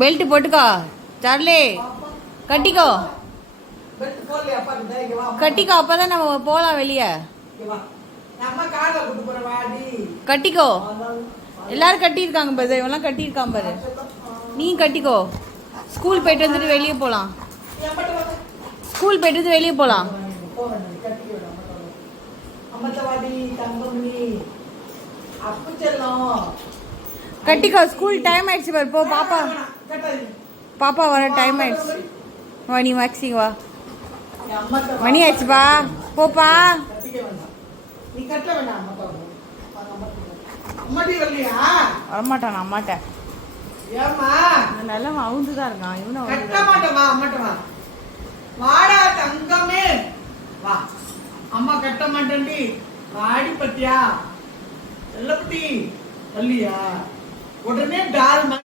Belt போட்டுக்கோ Charlie, கட்டிக்கோ கட்டிக்கோ, அப்பதான் நம்ம போலாம் வெளியே. கட்டிக்கோ, எல்லாரும் கட்டியிருக்காங்க பாரு, இவெல்லாம் கட்டியிருக்கான் பாரு, நீ கட்டிக்கோ. ஸ்கூல் போயிட்டு வந்துட்டு வெளியே போகலாம். ஸ்கூல் போயிட்டு வெளியே போகலாம். கட்டிக்கோ, ஸ்கூல் டைம் ஆயிடுச்சு பாரு, போ. பாப்பா பாப்பா வர டைம் ஆயிடுச்சு. வா, நீ மேக்ஸிங் வா, மணி ஆயிடுச்சுப்பா, போப்பா. வரமாட்டான் அம்மாட்ட, நல்லா அவுந்துதான் இருக்கான் இவனும். வாடா தங்கமே வா, அம்மா கட்ட மாட்டேன்டி, வாடி பத்தியா செல்லப்பட்டி, சொல்லியா உடனே டால்